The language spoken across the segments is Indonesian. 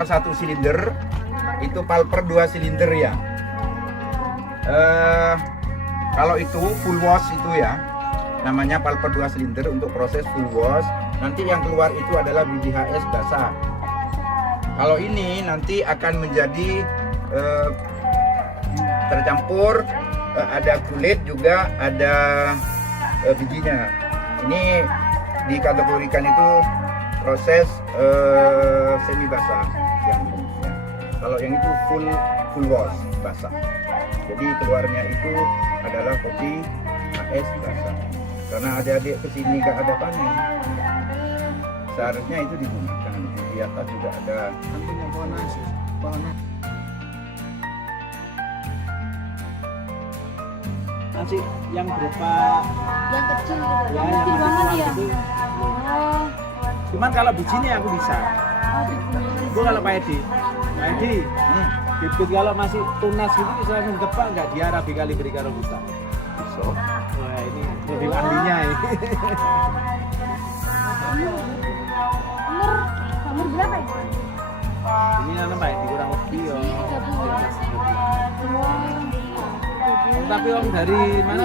pulper 1 silinder, itu pulper 2 silinder ya. Kalau itu full wash itu ya, namanya pulper 2 silinder untuk proses full wash. Nanti yang keluar itu adalah BBHS basah. Kalau ini nanti akan menjadi tercampur, ada kulit juga, ada bijinya. Ini dikategorikan itu proses semi basah yang ini ya. Kalau yang itu full wash basah. Jadi keluarnya itu adalah kopi HS basah. Karena adik-adik kesini nggak ada panen, seharusnya itu digunakan. Di atas juga ada nasi yang berupa Yang kecil gitu. ya, Yang yang kecil banget ya. gitu. Oh, Cuman kalau bijinya aku bisa. oh bijinya. Itu kalau Pak Edi, bibit kalau masih tunas gitu bisa langsung tepak nggak dia Arabica Calibrica Robusta. bisa. Wah ini lebih ahlinya ini. Umur berapa ya? Ini nanam Pak Edi kurang lebih ya. Tapi om dari mana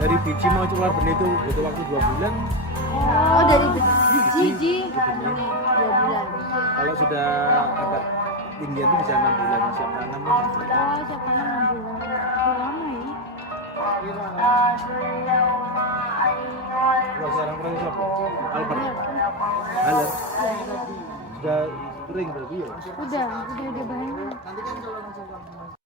dari biji mau keluar benih itu butuh waktu 2 bulan. Oh, dari biji ini 2 bulan. Kalau sudah agak tinggi itu bisa 6 bulan siap tanam. Oh, siap tanam 6 bulan. Udah lama ya. Kalau sekarang berarti siapa? Albert. Halo. Sudah kering berarti ya? Udah banyak.